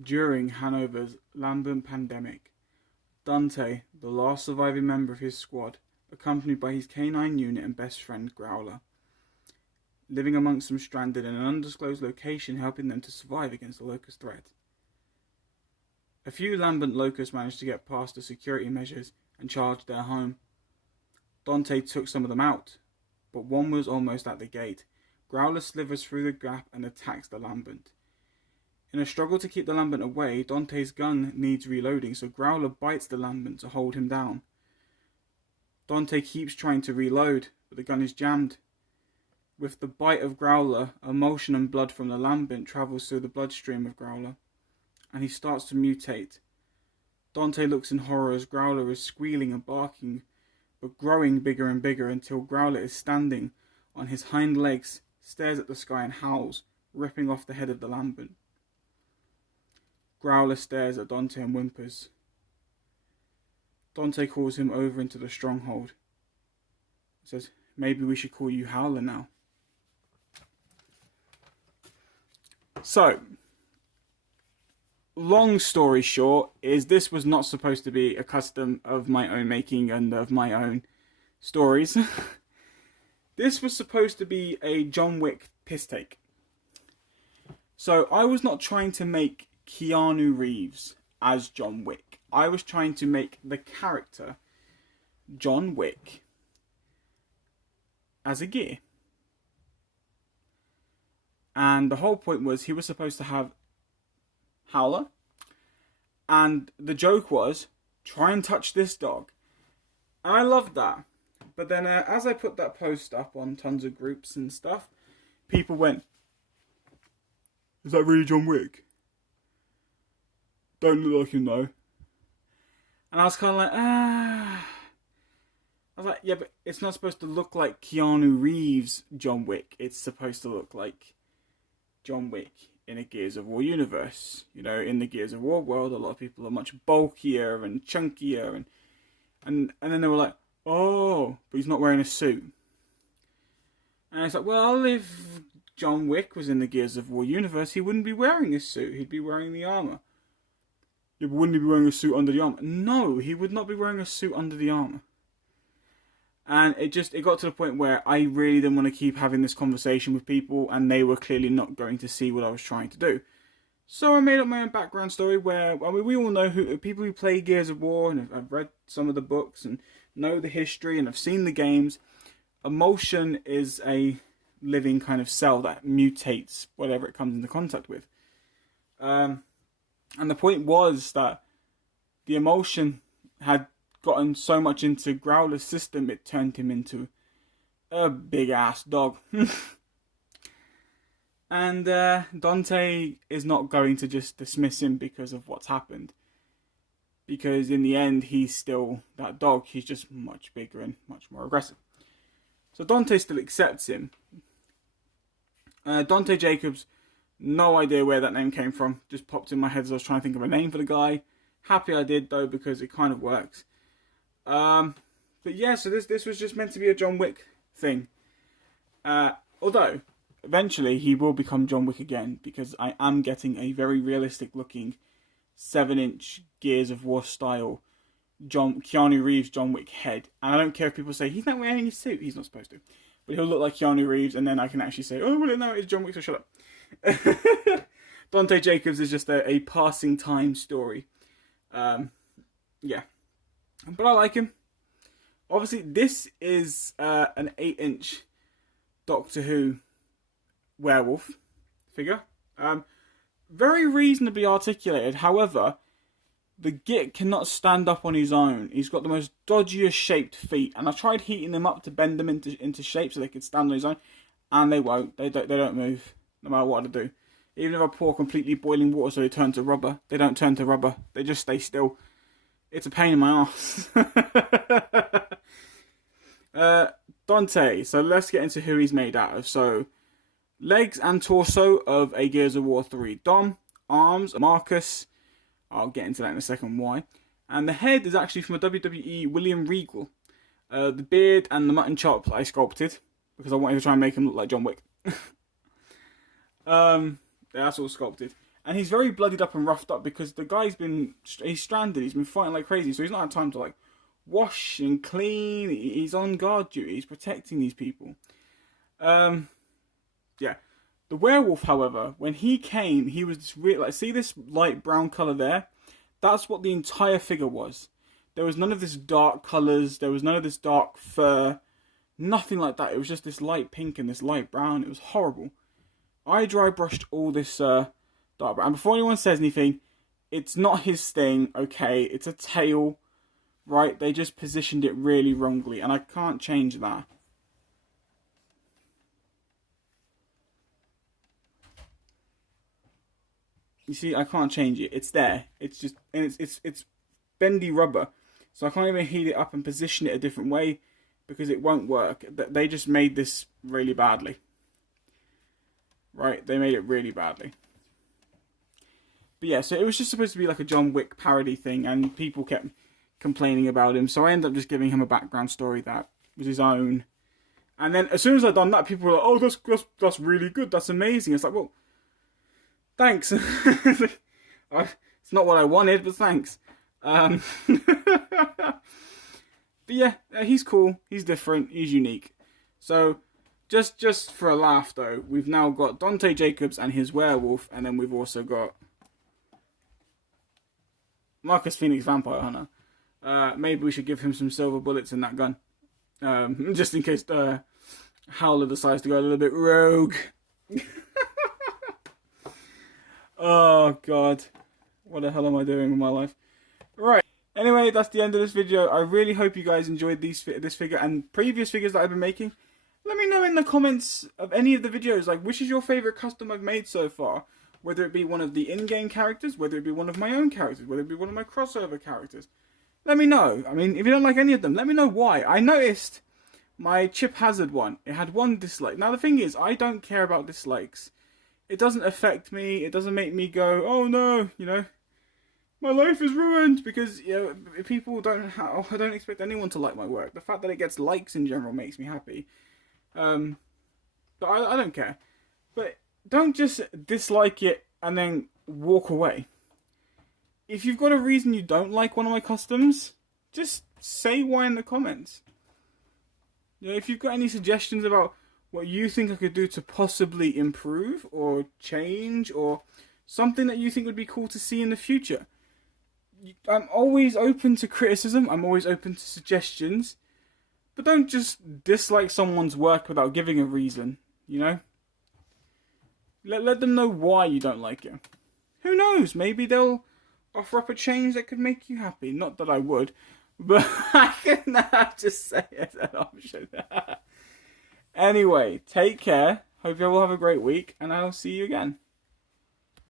During Hanover's Lambent pandemic, Dante, the last surviving member of his squad, accompanied by his canine unit and best friend Growler, living amongst them stranded in an undisclosed location, helping them to survive against the locust threat. A few Lambent locusts managed to get past the security measures and charged their home. Dante took some of them out, but one was almost at the gate. Growler slithers through the gap and attacks the Lambent. In a struggle to keep the Lambent away, Dante's gun needs reloading, so Growler bites the Lambent to hold him down. Dante keeps trying to reload, but the gun is jammed. With the bite of Growler, emulsion and blood from the Lambent travels through the bloodstream of Growler, and he starts to mutate. Dante looks in horror as Growler is squealing and barking, but growing bigger and bigger until Growler is standing on his hind legs, stares at the sky and howls, ripping off the head of the Lambent. Growler stares at Dante and whimpers. Dante calls him over into the stronghold. Says, maybe we should call you Howler now. So, long story short, is this was not supposed to be a custom of my own making and of my own stories. This was supposed to be a John Wick piss take. So, I was not trying to make Keanu Reeves as John Wick. I was trying to make the character John Wick as a gear. And the whole point was he was supposed to have Howler. And the joke was, try and touch this dog. And I loved that. But then as I put that post up on tons of groups and stuff, people went, is that really John Wick? Don't look like him though. And I was kind of like, I was like, yeah, but it's not supposed to look like Keanu Reeves' John Wick. It's supposed to look like John Wick in a Gears of War universe. You know, in the Gears of War world, a lot of people are much bulkier and chunkier. And then they were like, oh, but he's not wearing a suit. And it's like, well, if John Wick was in the Gears of War universe, he wouldn't be wearing a suit. He'd be wearing the armor. Yeah, but wouldn't he be wearing a suit under the armor? No, he would not be wearing a suit under the armor. And it got to the point where I really didn't want to keep having this conversation with people, and they were clearly not going to see what I was trying to do. So I made up my own background story where, I mean, we all know people who play Gears of War, and I've read some of the books and know the history and have seen the games. Emulsion is a living kind of cell that mutates whatever it comes into contact with. And the point was that the emulsion had gotten so much into Growler's system, it turned him into a big-ass dog. And Dante is not going to just dismiss him because of what's happened. Because in the end, he's still that dog. He's just much bigger and much more aggressive. So Dante still accepts him. Dante Jacobs, no idea where that name came from. Just popped in my head as I was trying to think of a name for the guy. Happy I did, though, because it kind of works. But yeah, so this was just meant to be a John Wick thing. Although, eventually he will become John Wick again, because I am getting a very realistic looking 7-inch Gears of War style Keanu Reeves John Wick head. And I don't care if people say, he's not wearing his suit. He's not supposed to. But he'll look like Keanu Reeves, and then I can actually say, oh, well, no, it's John Wick, so shut up. Dante Jacobs is just a passing time story. Yeah. But I like him. Obviously, this is an 8-inch Doctor Who werewolf figure. Very reasonably articulated. However, the git cannot stand up on his own. He's got the most dodgiest shaped feet. And I tried heating them up to bend them into shape so they could stand on his own. And they won't. They don't move, no matter what I do. Even if I pour completely boiling water so they turn to rubber, they don't turn to rubber. They just stay still. It's a pain in my ass. Dante. So let's get into who he's made out of. So, legs and torso of a Gears of War 3 Dom. Arms, Marcus. I'll get into that in a second why. And the head is actually from a WWE William Regal. The beard and the mutton chops I sculpted because I wanted to try and make him look like John Wick. That's all sculpted. And he's very bloodied up and roughed up because the guy's he's stranded. He's been fighting like crazy, so he's not had time to like wash and clean. He's on guard duty. He's protecting these people. Yeah. The werewolf, however, when he came, he was this real, like, see this light brown colour there? That's what the entire figure was. There was none of this dark colours. There was none of this dark fur. Nothing like that. It was just this light pink and this light brown. It was horrible. I dry brushed all this dark brown. And before anyone says anything, it's not his thing, okay? It's a tail, right? They just positioned it really wrongly, and I can't change that. You see, I can't change it. It's there. It's just, and it's bendy rubber, so I can't even heat it up and position it a different way because it won't work. They just made this really badly. Right? They made it really badly. But yeah, so it was just supposed to be like a John Wick parody thing, and people kept complaining about him, so I ended up just giving him a background story that was his own. And then as soon as I'd done that, people were like, oh, that's really good, that's amazing. It's like, well, thanks. It's not what I wanted, but thanks. But yeah, he's cool, he's different, he's unique. So, just for a laugh though, we've now got Dante Jacobs and his werewolf, and then we've also got Marcus Phoenix Vampire Hunter. Maybe we should give him some silver bullets in that gun. Just in case Howler decides to go a little bit rogue. Oh god, what the hell am I doing with my life? Right, anyway, that's the end of this video. I really hope you guys enjoyed this figure and previous figures that I've been making. Let me know in the comments of any of the videos, like, which is your favourite custom I've made so far? Whether it be one of the in-game characters, whether it be one of my own characters, whether it be one of my crossover characters. Let me know. I mean, if you don't like any of them, let me know why. I noticed my Chip Hazard one, it had one dislike. Now the thing is, I don't care about dislikes. It doesn't affect me. It doesn't make me go, oh no, you know, my life is ruined, because, you know, people don't. I don't expect anyone to like my work. The fact that it gets likes in general makes me happy. But I don't care. But don't just dislike it and then walk away. If you've got a reason you don't like one of my customs, just say why in the comments. You know, if you've got any suggestions about what you think I could do to possibly improve or change, or something that you think would be cool to see in the future, I'm always open to criticism. I'm always open to suggestions. But don't just dislike someone's work without giving a reason, you know? Let them know why you don't like it. Who knows? Maybe they'll offer up a change that could make you happy. Not that I would, but I can just say it as an option. Anyway, take care. Hope you all have a great week, and I'll see you again.